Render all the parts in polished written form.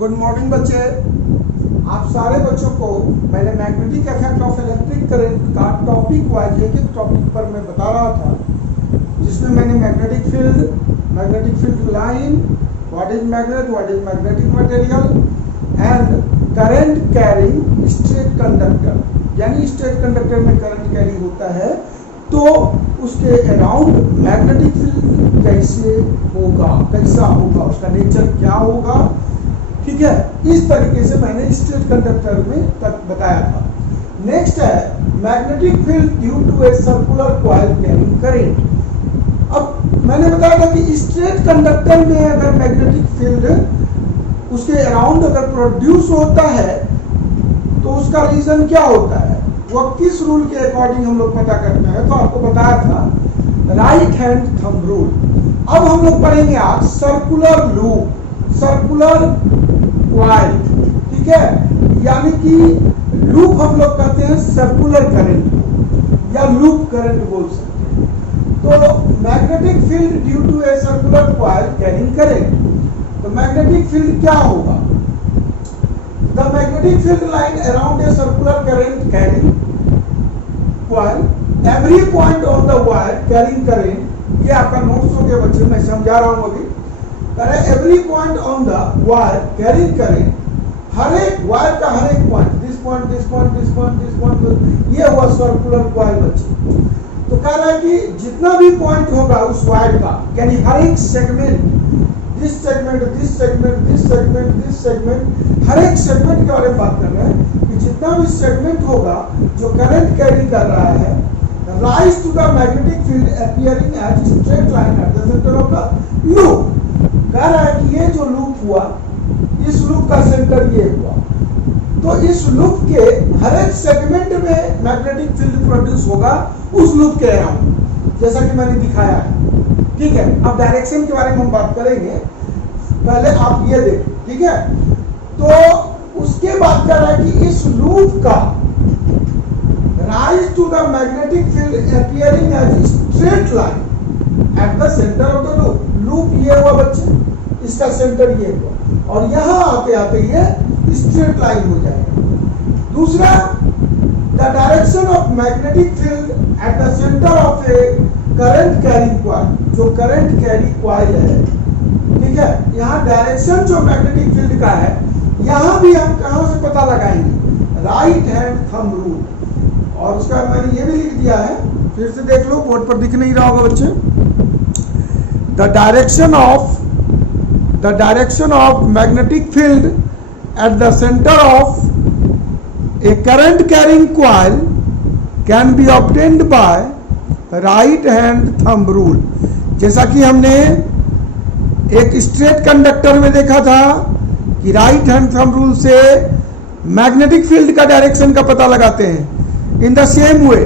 Good morning बच्चे। आप सारे बच्चों को मैंने magnetic effect of electric current का टॉपिक वाइज एक एक टॉपिक पर मैं बता रहा था, जिसमें मैंने magnetic field line, what is magnetic material and current carrying straight conductor, यानी स्ट्रेट कंडक्टर में करंट कैरी होता है तो उसके अराउंड मैग्नेटिक फील्ड कैसा होगा, उसका नेचर क्या होगा। ठीक है, इस तरीके से मैंने स्ट्रेट कंडक्टर में तक बताया था। नेक्स्ट है magnetic field due to a circular coil carrying current. अब मैंने बताया था कि स्ट्रेट कंडक्टर में अगर मैग्नेटिक फील्ड उसके अराउंड अगर प्रोड्यूस होता है तो उसका रीजन क्या होता है, वो किस रूल के अकॉर्डिंग हम लोग पता करते हैं। तो आपको बताया था राइट हैंड थंब रूल। अब हम लोग पढ़ेंगे आज सर्कुलर लूप, सर्कुलर कॉइल। ठीक है, यानी कि लूप हम लोग कहते हैं सर्कुलर करंट या लूप करंट बोल सकते हैं। तो magnetic field due to a circular coil carrying current, तो मैग्नेटिक फील्ड क्या होगा। The magnetic field line around a circular current carrying coil, every point on the wire carrying current, ये आपका नोट्स हो गया बच्चे, मैं समझा रहा हूँ अभी। Every point on the wire carrying current, हर एक वायर का हर एक पॉइंट, दिस पॉइंट, ये हुआ सर्कुलर कॉइल बच्चे। तो कह रहा है कि जितना भी पॉइंट होगा उस वायर का, यानी हर एक सेगमेंट, दिस सेगमेंट, हर एक सेगमेंट के बारे में बात कर रहे हैं कि जितना भी सेगमेंट होगा जो करंट कैरी कर रहा है, rise to the magnetic field appearing as straight line at the centre of the loop. कह रहा है कि ये जो लूप हुआ, इस लूप का सेंटर ये हुआ, तो इस लूप के हर एक सेगमेंट में मैग्नेटिक फील्ड प्रोड्यूस होगा उस लूप के अराउंड, जैसा कि मैंने दिखाया है। ठीक है, अब डायरेक्शन के बारे में हम बात करेंगे, पहले आप ये देखो। ठीक है, तो उसके बाद कर रहा है कि इस लूप का rise to the magnetic field appearing as straight line at the centre of the loop. Loop ये हुआ बच्चे, इसका सेंटर ये हुआ, और यहां आते आते ये स्ट्रेट लाइन हो जाएगा। दूसरा, the direction of magnetic field at the centre of A current carrying coil, जो करंट कैरी कॉइल है। ठीक है, यहाँ डायरेक्शन जो मैग्नेटिक फील्ड का है, यहाँ भी हम कहां से पता लगाएंगे, राइट हैंड थंब रूल। और उसका मैंने ये भी लिख दिया है, फिर से देख लो, बोर्ड पर दिख नहीं रहा होगा बच्चे। The direction of magnetic field at the centre of A current carrying coil can be obtained by right hand thumb rule. जैसा कि हमने एक स्ट्रेट कंडक्टर में देखा था कि राइट हैंड थंब रूल से मैग्नेटिक फील्ड का डायरेक्शन का पता लगाते हैं। इन द सेम वे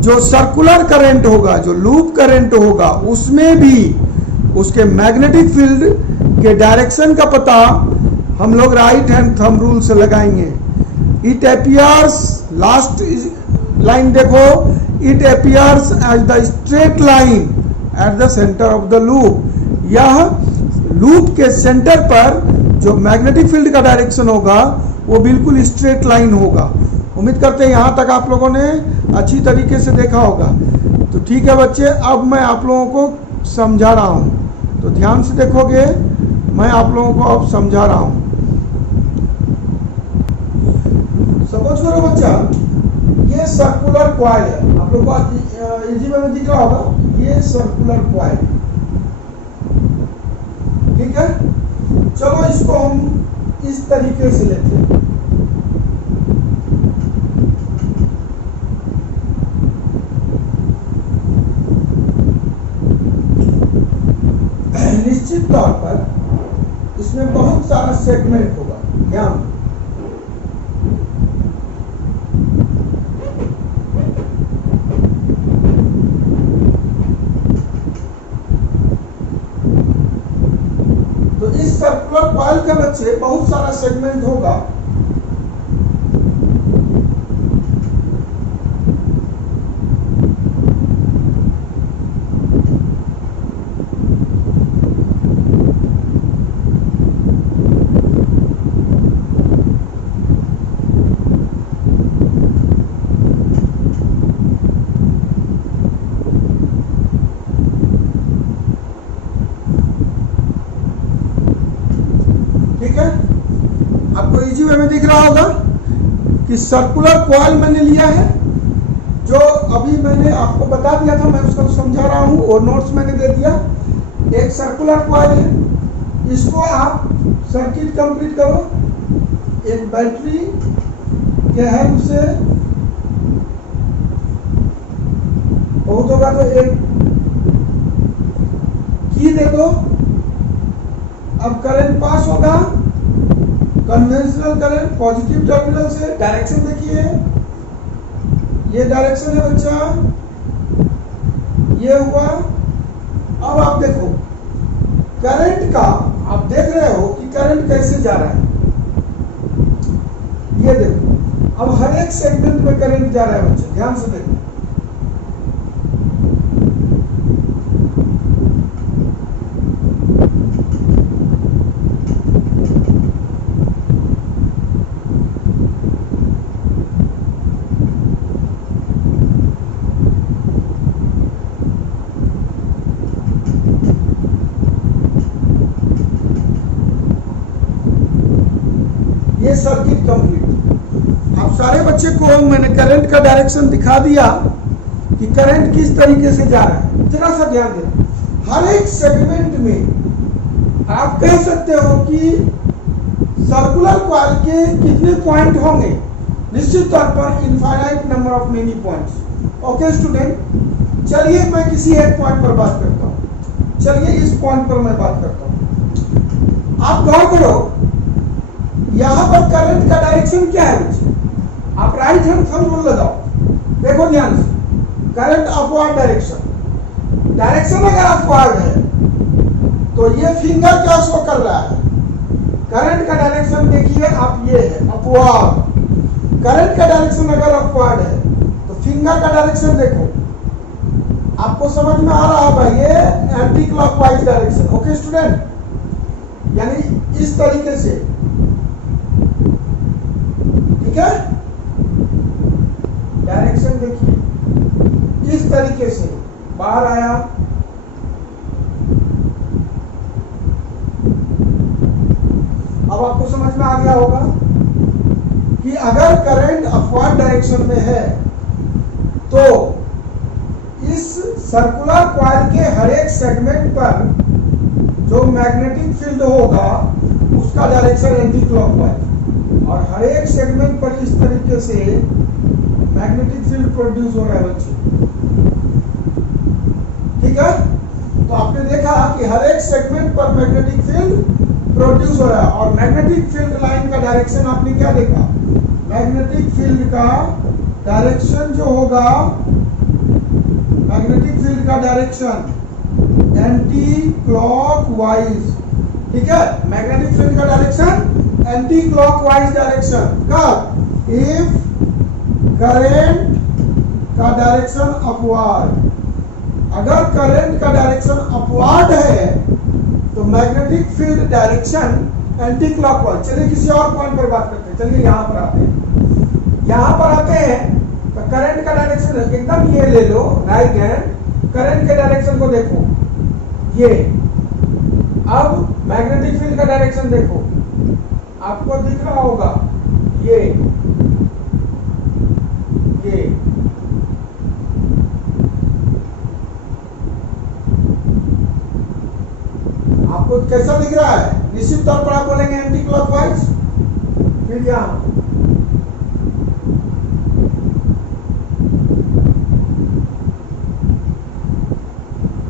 जो सर्कुलर करंट होगा, जो लूप करंट होगा, उसमें भी उसके मैग्नेटिक फील्ड के डायरेक्शन का पता हम लोग राइट हैंड थंब रूल से लगाएंगे। इट अपीयर्स, लास्ट लाइन देखो, it appears as the straight line at the centre of the loop. यह लूप के सेंटर पर जो मैग्नेटिक फील्ड का डायरेक्शन होगा वो बिल्कुल स्ट्रेट लाइन होगा। उम्मीद करते हैं यहाँ तक आप लोगों ने अच्छी तरीके से देखा होगा। तो ठीक है बच्चे, अब मैं आप लोगों को समझा रहा हूँ, तो ध्यान से देखोगे, मैं आप लोगों को अब समझा रहा हूँ। सपोज करो बच्चा, ये सर्कुलर कॉइल है, आप लोग को इजी में दिख रहा होगा, ये सर्कुलर कॉइल। ठीक है, चलो इसको हम इस तरीके से लेते हैं। निश्चित तौर पर इसमें बहुत सारा सेगमेंट होगा, ध्यान। तो इस सर्कुलर कॉइल के बच्चे बहुत सारा सेगमेंट होगा। ठीक है, आपको इजी वे में दिख रहा होगा कि सर्कुलर कॉइल मैंने लिया है, जो अभी मैंने आपको बता दिया था, मैं उसको समझा रहा हूँ और नोट्स मैंने दे दिया। एक सर्कुलर कॉइल है, इसको आप सर्किट कंप्लीट करो। एक बैटरी के हेल्प से बहुत होगा तो एक की दे दो। अब करंट पास होगा, कन्वेंशनल करंट पॉजिटिव टर्मिनल से। डायरेक्शन देखिए, ये डायरेक्शन है बच्चा, ये हुआ। अब आप देखो करंट का, आप देख रहे हो कि करंट कैसे जा रहा है। ये देखो, अब हर एक सेगमेंट में करंट जा रहा है बच्चे, ध्यान से देखो। ये सर्किट कंप्लीट। आप सारे बच्चे को मैंने करंट का डायरेक्शन दिखा दिया कि करंट किस तरीके से जा रहा है। जरा सा ध्यान देना, हर एक सेगमेंट में आप कह सकते हो कि सर्कुलर कॉइल के कितने पॉइंट होंगे, निश्चित तौर पर infinite number of many points. Okay student, चलिए मैं किसी एक पॉइंट पर बात करता हूँ। चलिए इस पॉइंट पर मैं बात करता हूँ। आप गौर करो, यहां पर करंट का डायरेक्शन क्या है बच्चे? आप राइट हैंड थंब रूल लगाओ, देखो ध्यान से, करंट अपवर्ड डायरेक्शन। डायरेक्शन अगर अपवर्ड है तो ये फिंगर क्या शो कर रहा है? करंट का डायरेक्शन देखिए आप, ये है अपवर्ड। करंट का डायरेक्शन अगर अपवर्ड है तो फिंगर का डायरेक्शन देखो, आपको समझ में आ रहा होगा, ये anti clockwise direction. Okay student, यानी इस तरीके से, ठीक है। डायरेक्शन देखिए इस तरीके से बाहर आया, अब आपको समझ में आ गया होगा कि अगर करंट अपवर्ड डायरेक्शन में है तो इस सर्कुलर कॉइल के हर एक सेगमेंट पर जो मैग्नेटिक फील्ड होगा उसका डायरेक्शन एंटी क्लॉकवाइज, और हर एक सेगमेंट पर इस तरीके से मैग्नेटिक फील्ड प्रोड्यूस हो रहा है बच्चे, ठीक है। तो आपने देखा कि हर एक सेगमेंट पर मैग्नेटिक फील्ड प्रोड्यूस हो रहा है, और मैग्नेटिक फील्ड लाइन का डायरेक्शन आपने क्या देखा? मैग्नेटिक फील्ड का डायरेक्शन जो होगा, मैग्नेटिक फील्ड का डायरेक्शन एंटी क्लॉकवाइज, ठीक है। मैग्नेटिक फील्ड का डायरेक्शन एंटी क्लॉकवाइज डायरेक्शन का, इफ करंट का डायरेक्शन अपवर्ड। अगर करंट का डायरेक्शन अपवर्ड है तो magnetic field direction anti clockwise. चलिए किसी और पॉइंट पर बात करते हैं। चलिए यहां पर आते हैं, यहां पर आते हैं तो करंट का डायरेक्शन एकदम ये ले लो, राइट हैंड, करंट के डायरेक्शन को देखो, ये। अब मैग्नेटिक फील्ड का डायरेक्शन देखो, आपको दिख रहा होगा, ये आपको कैसा दिख रहा है? निश्चित तौर पर आप बोलेंगे एंटी क्लॉकवाइज। फिर यहां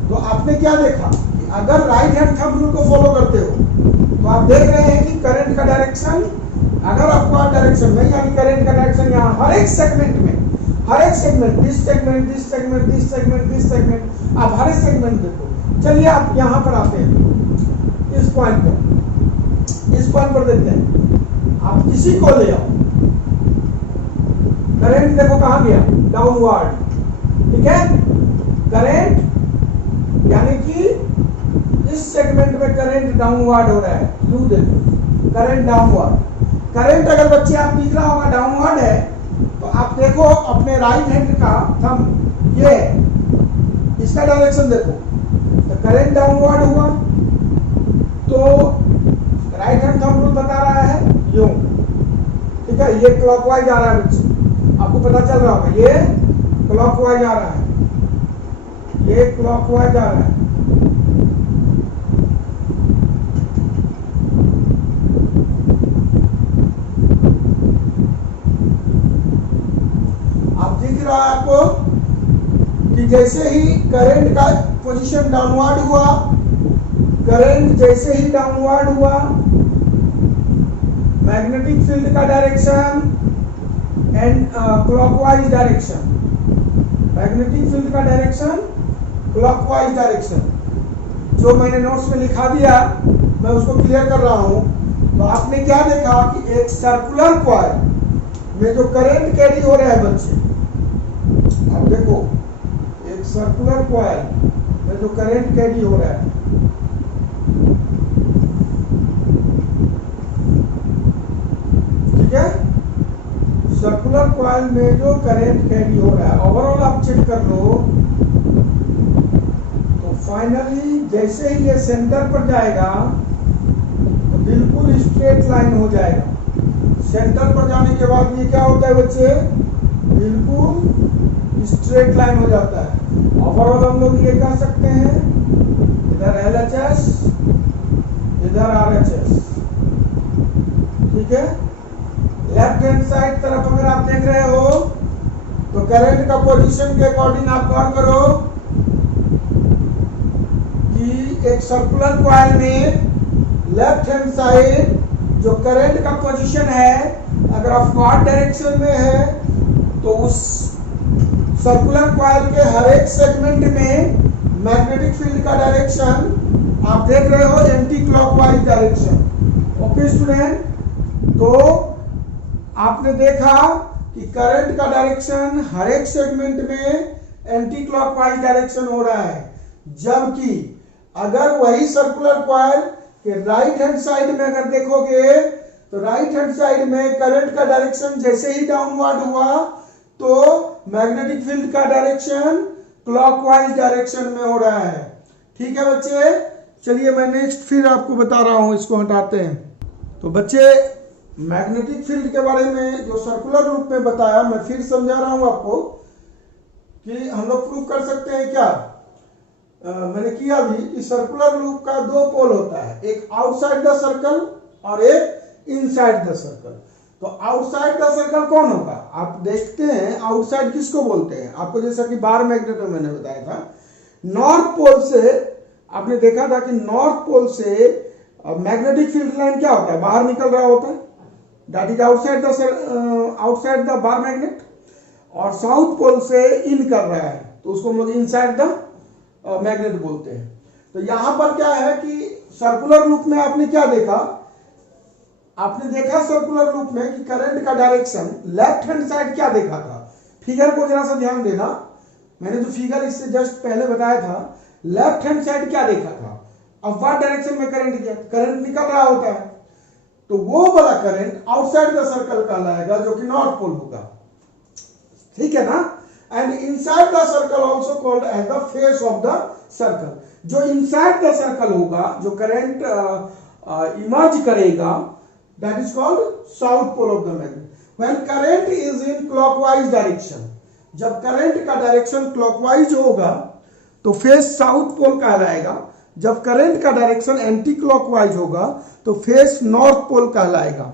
तो आपने क्या देखा कि अगर राइट हैंड थंब रूल को फॉलो करते हो तो आप देख रहे हैं कि करंट का डायरेक्शन अगर अपवर्ड डायरेक्शन में, यानी करंट का डायरेक्शन यहाँ हर एक सेगमेंट में, हर एक segment, this segment, this segment, this segment, this segment, आप हर एक सेगमेंट देखो। चलिए आप यहां पर आते हैं, इस पॉइंट पर देखते हैं। आप इसी को ले आओ, करंट देखो कहां गया? डाउनवर्ड, ठीक है। करंट यानी कि इस सेगमेंट में करंट डाउनवर्ड हो रहा है, यू देखो करंट डाउनवर्ड। करंट अगर बच्चे आप दिख रहा होगा डाउनवर्ड है तो आप देखो अपने राइट हैंड का थंब, ये इसका डायरेक्शन देखो, तो करंट डाउनवर्ड हुआ तो right hand thumb thumb rule बता रहा है यूं, ठीक है। ये क्लॉकवाइज आ रहा है बच्चे, आपको पता चल रहा होगा, ये क्लॉकवाइज आ रहा है, ये क्लॉकवाइज आ रहा है। आप दिख रहा है आपको कि जैसे ही करंट का पोजीशन डाउनवर्ड हुआ, करंट जैसे ही डाउनवर्ड हुआ, मैग्नेटिक फील्ड का direction and clockwise direction, magnetic field का डायरेक्शन क्लॉकवाइज डायरेक्शन, जो मैंने नोट्स में लिखा दिया मैं उसको क्लियर कर रहा हूं। तो आपने क्या देखा कि एक सर्कुलर कॉइल में जो करंट कैरी हो रहा है बच्चे, अब देखो एक सर्कुलर कॉइल में जो करंट कैरी हो रहा है, ठीक है, सर्कुलर कॉइल में जो करंट कैरी हो रहा है, ओवरऑल आप चेक कर लो तो फाइनली जैसे ही ये सेंटर पर जाएगा तो बिल्कुल स्ट्रेट लाइन हो जाएगा। सेंटर पर जाने के बाद ये क्या होता है बच्चे, बिल्कुल स्ट्रेट लाइन हो जाता है। ओवरऑल हम लोग ये कह सकते हैं, इधर LHS इधर RHS, ठीक है। लेफ्ट हैंड साइड तरफ अगर आप देख रहे हो तो करंट का पोजीशन के अकॉर्डिंग आप गौर करो कि एक सर्कुलर कॉइल में लेफ्ट हैंड साइड जो करंट का पोजीशन है, अगर अपवर्ड डायरेक्शन में है तो उस सर्कुलर कॉइल के हर एक सेगमेंट में मैग्नेटिक फील्ड का डायरेक्शन आप देख रहे हो anti clockwise direction. Okay student, तो आपने देखा कि करंट का डायरेक्शन हर एक सेगमेंट में एंटी क्लॉकवाइज डायरेक्शन हो रहा है, जबकि अगर वही सर्कुलर कॉइल के राइट हैंड साइड में अगर देखोगे तो राइट हैंड साइड में करंट का डायरेक्शन जैसे ही डाउनवर्ड हुआ तो मैग्नेटिक फील्ड का डायरेक्शन क्लॉकवाइज डायरेक्शन में हो रहा है। ठीक है बच्चे, चलिए मैं नेक्स्ट फिर आपको बता रहा हूं, इसको हटाते हैं। तो बच्चे मैग्नेटिक फील्ड के बारे में जो सर्कुलर रूप में बताया, मैं फिर समझा रहा हूं आपको कि हम लोग प्रूव कर सकते हैं क्या। मैंने किया भी कि सर्कुलर लूप का दो पोल होता है, एक आउटसाइड द सर्कल और एक इनसाइड द सर्कल। तो आउटसाइड द सर्कल कौन होगा, आप देखते हैं आउटसाइड किसको बोलते हैं। आपको जैसा कि बार मैग्नेट में मैंने बताया था, नॉर्थ पोल से आपने देखा था कि नॉर्थ पोल से मैग्नेटिक फील्ड लाइन क्या होता है, बाहर निकल रहा होता है, that is outside the bar magnet, और साउथ पोल से इन कर रहा है तो उसको हम लोग इनसाइड द मैग्नेट बोलते हैं। तो यहां पर क्या है कि सर्कुलर लूप में आपने क्या देखा, आपने देखा सर्कुलर लूप में कि करंट का डायरेक्शन लेफ्ट हैंड साइड क्या देखा था। फिगर को जरा सा ध्यान देना, मैंने जो फिगर इससे जस्ट पहले बताया था, लेफ्ट हैंड साइड क्या देखा था, अपवर्ड डायरेक्शन में करंट निकल रहा होता है, तो वो वाला करंट आउटसाइड द सर्कल कहलाएगा जो कि नॉर्थ पोल होगा। ठीक है ना। And inside the circle also called as the face of the circle. जो इनसाइड द सर्कल होगा, जो करंट इमर्ज करेगा, that is called south pole of the magnet. When current is in clockwise direction, जब current का direction clockwise होगा तो face south pole कहलाएगा, जब करंट का डायरेक्शन एंटी क्लॉकवाइज होगा तो फेस नॉर्थ पोल कहलाएगा।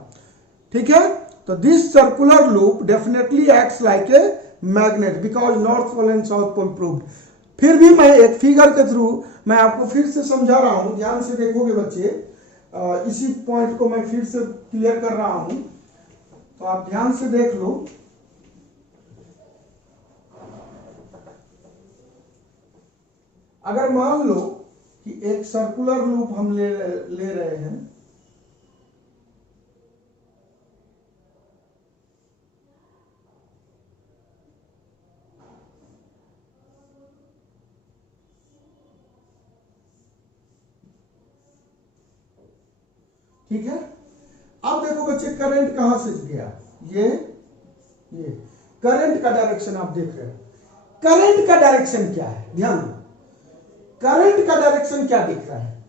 ठीक है। तो this circular loop definitely acts like a magnet because north pole and south pole proved. फिर भी मैं एक फिगर के थ्रू मैं आपको फिर से समझा रहा हूं, ध्यान से देखोगे बच्चे, इसी पॉइंट को मैं फिर से क्लियर कर रहा हूं, तो आप ध्यान से देख लो। अगर मान लो कि एक सर्कुलर लूप हम ले रहे हैं, ठीक है। अब देखो बच्चे करंट कहां से गया, ये करंट का डायरेक्शन आप देख रहे हो। करंट का डायरेक्शन क्या है, ध्यान दो, करंट का डायरेक्शन क्या दिख रहा है,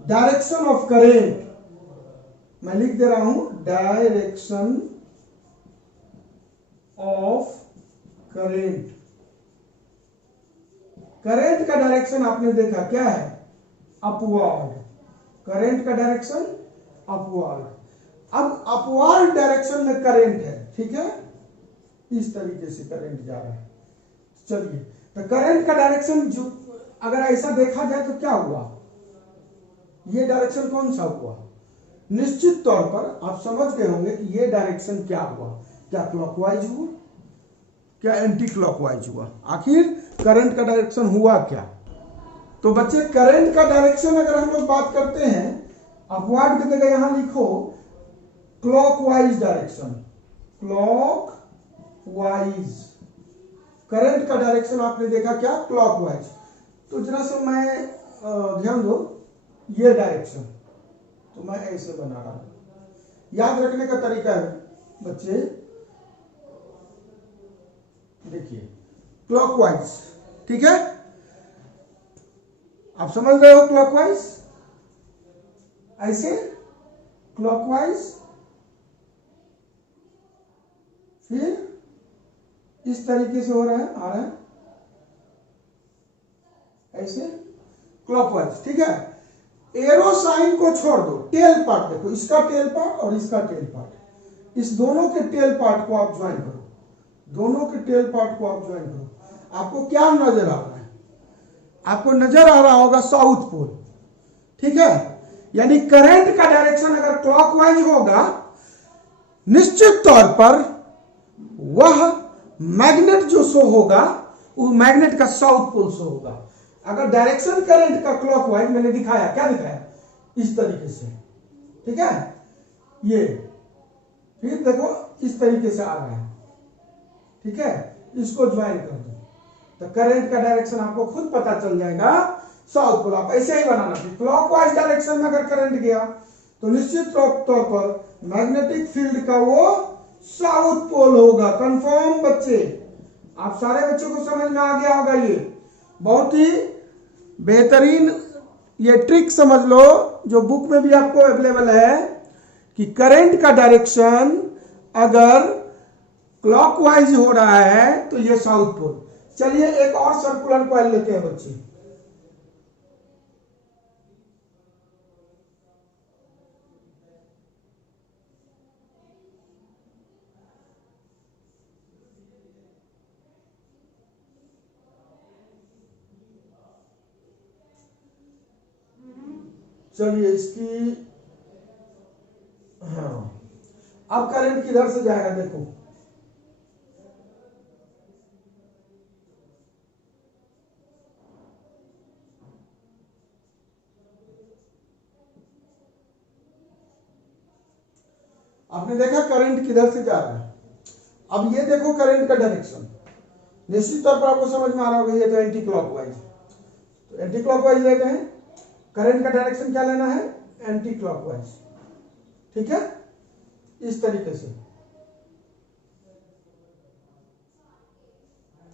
डायरेक्शन ऑफ करंट मैं लिख दे रहा हूं डायरेक्शन ऑफ करेंट। करंट का डायरेक्शन आपने देखा क्या है, अपवर्ड। करंट का डायरेक्शन अपवर्ड। अब अपवर्ड डायरेक्शन में करंट है, ठीक है, इस तरीके से करंट जा रहा है। चलिए, तो करंट का डायरेक्शन जो अगर ऐसा देखा जाए तो क्या हुआ, ये डायरेक्शन कौन सा हुआ, निश्चित तौर पर आप समझ गए होंगे कि ये डायरेक्शन क्या हुआ, क्या क्लॉकवाइज हुआ, क्या एंटी क्लॉकवाइज हुआ। आखिर करंट का डायरेक्शन हुआ क्या। तो बच्चे, करंट का डायरेक्शन अगर हम लोग बात करते हैं, अपवर्ड की जगह यहां लिखो क्लॉकवाइज डायरेक्शन। क्लॉकवाइज करंट का डायरेक्शन आपने देखा क्या, क्लॉकवाइज। तो जरा सा मैं ध्यान दो, ये डायरेक्शन तो मैं ऐसे बना रहा हूं। याद रखने का तरीका है बच्चे, देखिए क्लॉकवाइज, ठीक है, आप समझ रहे हो, क्लॉकवाइज ऐसे, क्लॉकवाइज, फिर इस तरीके से हो रहा है, आ रहा है ऐसे, क्लॉकवाइज, ठीक है। एरो साइन को छोड़ दो, टेल पार्ट देखो, इसका टेल पार्ट और इसका टेल पार्ट, इस दोनों के टेल पार्ट को आप ज्वाइन करो, दोनों के टेल पार्ट को आप ज्वाइन करो। आपको क्या नजर आ रहा है, आपको नजर आ रहा होगा साउथ पोल, ठीक है। यानी करंट का डायरेक्शन अगर क्लॉकवाइज होगा, निश्चित तौर पर वह मैग्नेट जो शो होगा, वो मैग्नेट का साउथ पोल शो होगा। अगर डायरेक्शन करंट का क्लॉकवाइज, मैंने दिखाया, क्या दिखाया, इस तरीके से, ठीक है, ये, फिर देखो इस तरीके से आ रहा है, ठीक है, इसको ज्वाइन कर दो, तो करंट का डायरेक्शन आपको खुद पता चल जाएगा, साउथ पोल। आप ऐसे ही बनाना चाहिए, क्लॉकवाइज डायरेक्शन में अगर करंट गया तो निश्चित तौर पर मैग्नेटिक फील्ड का वो साउथ पोल होगा। कंफर्म बच्चे, आप सारे बच्चों को समझ में आ गया होगा। ये बहुत ही बेहतरीन ये ट्रिक समझ लो, जो बुक में भी आपको अवेलेबल है, कि करंट का डायरेक्शन अगर क्लॉकवाइज हो रहा है तो ये साउथ पोल। चलिए एक और सर्कुलर कॉइल लेते हैं बच्चे, चलिए इसकी, हाँ, अब करंट किधर से जाएगा देखो, आपने देखा करंट किधर से जा रहा है। अब ये देखो करंट का डायरेक्शन, निश्चित तौर पर आपको समझ में आ रहा होगा, ये तो एंटी क्लॉकवाइज, तो एंटी क्लॉकवाइज लेते हैं। करंट का डायरेक्शन क्या लेना है, एंटी क्लॉकवाइज, ठीक है, इस तरीके से,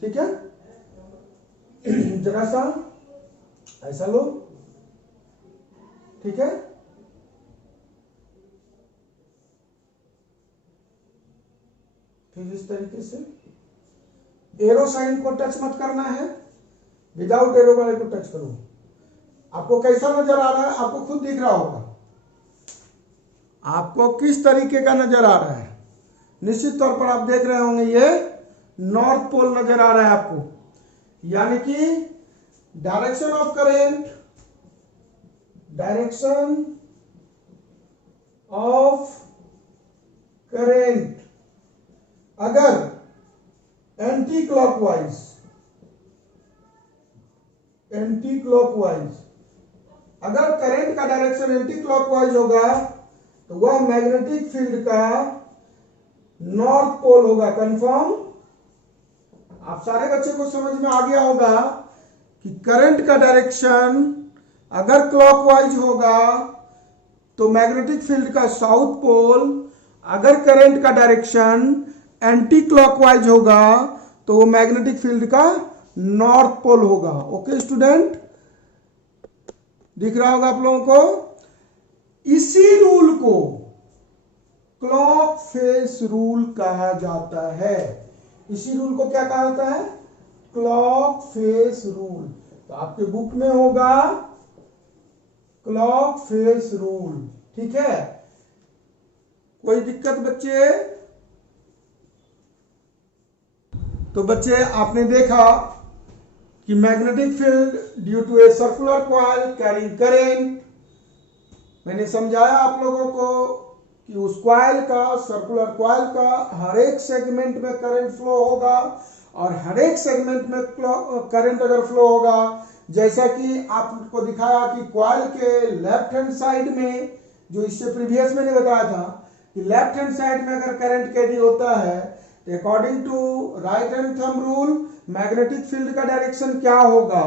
ठीक है। जरा सा ऐसा लो, ठीक है, फिर इस तरीके से। एरो साइन को टच मत करना है, विदाउट एरो वाले को टच करो। आपको कैसा नजर आ रहा है, आपको खुद दिख रहा होगा, आपको किस तरीके का नजर आ रहा है। निश्चित तौर पर आप देख रहे होंगे, ये नॉर्थ पोल नजर आ रहा है आपको, यानी कि direction of current, direction of current अगर एंटी क्लॉकवाइज, एंटी क्लॉकवाइज, अगर करंट का डायरेक्शन एंटी क्लॉकवाइज होगा तो वह मैग्नेटिक फील्ड का नॉर्थ पोल होगा। कंफर्म, आप सारे बच्चे को समझ में आ गया होगा कि करंट का डायरेक्शन अगर क्लॉकवाइज होगा तो मैग्नेटिक फील्ड का साउथ पोल, अगर करंट का डायरेक्शन एंटी क्लॉकवाइज होगा तो वो मैग्नेटिक फील्ड का नॉर्थ पोल होगा। ओके स्टूडेंट, दिख रहा होगा आप लोगों को। इसी रूल को रूल कहा जाता है। इसी रूल को क्या कहा जाता है? Clock face rule. तो आपके बुक में होगा क्लॉक फेस रूल। ठीक है, कोई दिक्कत बच्चे? तो बच्चे आपने देखा कि magnetic field due to a circular coil carrying current, मैंने समझाया आप लोगों को कि उस कॉइल का, सर्कुलर कॉइल का हर एक सेगमेंट में करंट फ्लो होगा और हर एक सेगमेंट में करंट अगर फ्लो होगा, जैसा कि आपको दिखाया कि कॉइल के लेफ्ट हैंड साइड में, जो इससे प्रीवियस मैंने बताया था कि लेफ्ट हैंड साइड में अगर करंट कैरी होता है, according to right hand thumb rule magnetic field का डायरेक्शन क्या होगा?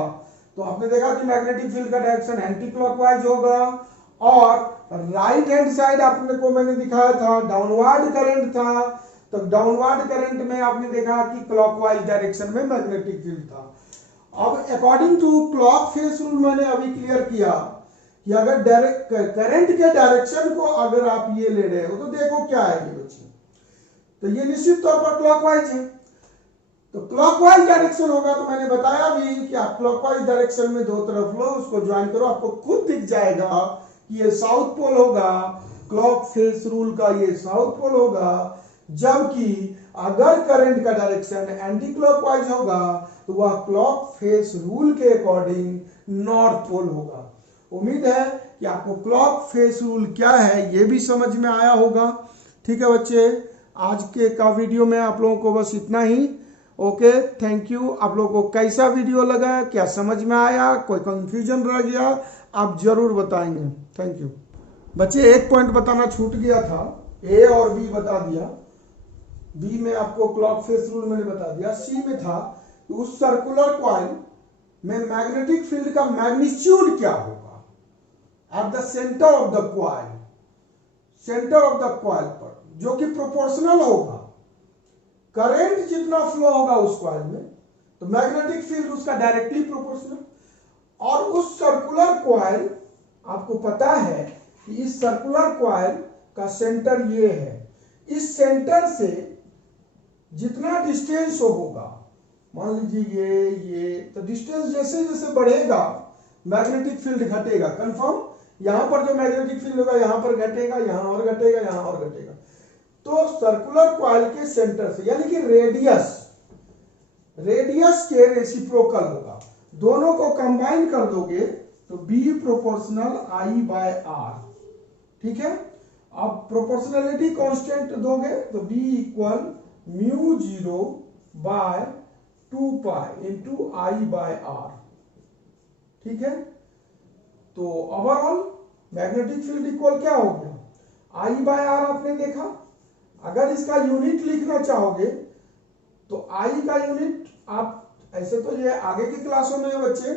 तो आपने देखा कि मैग्नेटिक फील्ड का डायरेक्शन एंटी क्लॉकवाइज होगा और राइट हैंड साइड आपने को मैंने दिखाया था डाउनवर्ड करंट था, तो डाउनवर्ड करंट में आपने देखा कि क्लॉकवाइज डायरेक्शन में मैग्नेटिक फील्ड था। अब according to clock face rule मैंने अभी क्लियर किया कि अगर डायरेक्ट करंट के डायरेक्शन को अगर आप ये ले रहे हो तो देखो क्या है ये बच्चे, तो ये निश्चित तौर पर क्लॉकवाइज है। तो क्लॉकवाइज डायरेक्शन होगा, तो मैंने बताया भी कि आप क्लॉकवाइज डायरेक्शन में दो तरफ लो, उसको ज्वाइन करो, आपको खुद दिख जाएगा कि ये साउथ पोल होगा, क्लॉक फेस रूल का ये साउथ पोल होगा, जबकि अगर करंट का डायरेक्शन एंटी क्लॉकवाइज होगा तो वह क्लॉक फेस रूल के अकॉर्डिंग नॉर्थ पोल होगा। उम्मीद है कि आपको क्लॉक फेस रूल क्या है ये भी समझ में आया होगा। ठीक है बच्चे, आज के का वीडियो में आप लोगों को बस इतना ही। Okay, thank you. आप लोगों को कैसा वीडियो लगा, क्या समझ में आया, कोई कंफ्यूजन रह गया, आप जरूर बताएंगे। थैंक यू बच्चे। एक पॉइंट बताना छूट गया था, ए और बी बता दिया। बी में आपको क्लॉक फेस रूल मैंने बता दिया। सी में था कि उस सर्कुलर कॉइल में मैग्नेटिक फील्ड का मैग्नीट्यूड क्या होगा eight the centre of the coil, centre of the coil पर, जो कि प्रोपोर्शनल होगा। करंट जितना फ्लो होगा उस कॉइल में, तो मैग्नेटिक फील्ड उसका डायरेक्टली प्रोपोर्शनल। और उस सर्कुलर कॉइल, आपको पता है कि इस सर्कुलर कॉइल का सेंटर ये है, इस सेंटर से जितना डिस्टेंस होगा, मान लीजिए ये, तो डिस्टेंस जैसे जैसे बढ़ेगा मैग्नेटिक फील्ड घटेगा। कंफर्म, यहां पर जो मैग्नेटिक फील्ड होगा यहां पर घटेगा, यहां और घटेगा, यहां और घटेगा। तो सर्कुलर कॉइल के सेंटर से, यानी कि रेडियस के रेसिप्रोकल होगा। दोनों को कंबाइन कर दोगे तो B proportional I by R। ठीक है, अब प्रोपोर्शनलिटी कांस्टेंट दोगे तो B equal mu 0 by 2 pi into I by R। ठीक है, तो ओवरऑल मैग्नेटिक फील्ड इक्वल क्या हो गया? I बाय R आपने देखा। अगर इसका यूनिट लिखना चाहोगे तो I का यूनिट आप, ऐसे तो ये आगे की क्लासों में बच्चे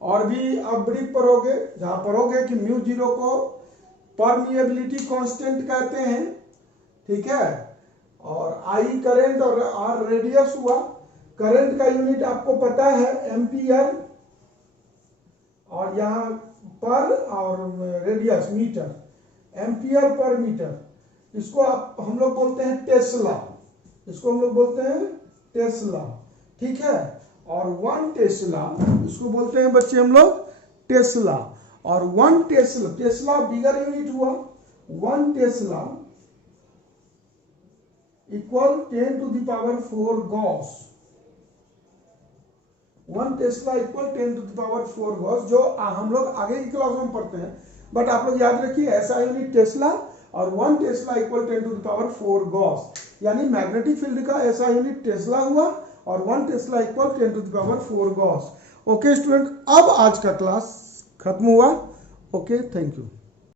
और भी आप ब्रीफ पढ़ोगे, जहां पढ़ोगे कि म्यू 0 को परमिएबिलिटी कांस्टेंट कहते हैं। ठीक है, और I करंट और R रेडियस हुआ। करंट का यूनिट आपको पता है एम्पियर, और यहां पर और radius metre, ampere per metre. इसको हम लोग बोलते हैं टेस्ला, इसको हम लोग बोलते हैं टेस्ला। ठीक है, और 1 टेस्ला इसको बोलते हैं बच्चे हम लोग टेस्ला। और 1 टेस्ला, टेस्ला बिगर यूनिट हुआ, 1 tesla equal 10 to the power 4 gauss. 1 tesla equal 10 to the power 4 gauss, जो हम लोग आगे की क्लास में पढ़ते हैं। बट आप लोग याद रखिए, ऐसा यूनिट टेस्ला और 1 tesla equal 10 to the power 4 gauss, यानी मैग्नेटिक फील्ड का ऐसा यूनिट टेस्ला हुआ और 1 tesla equal 10 to the power 4 gauss. Okay student, अब आज का क्लास खत्म हुआ। Okay, thank you.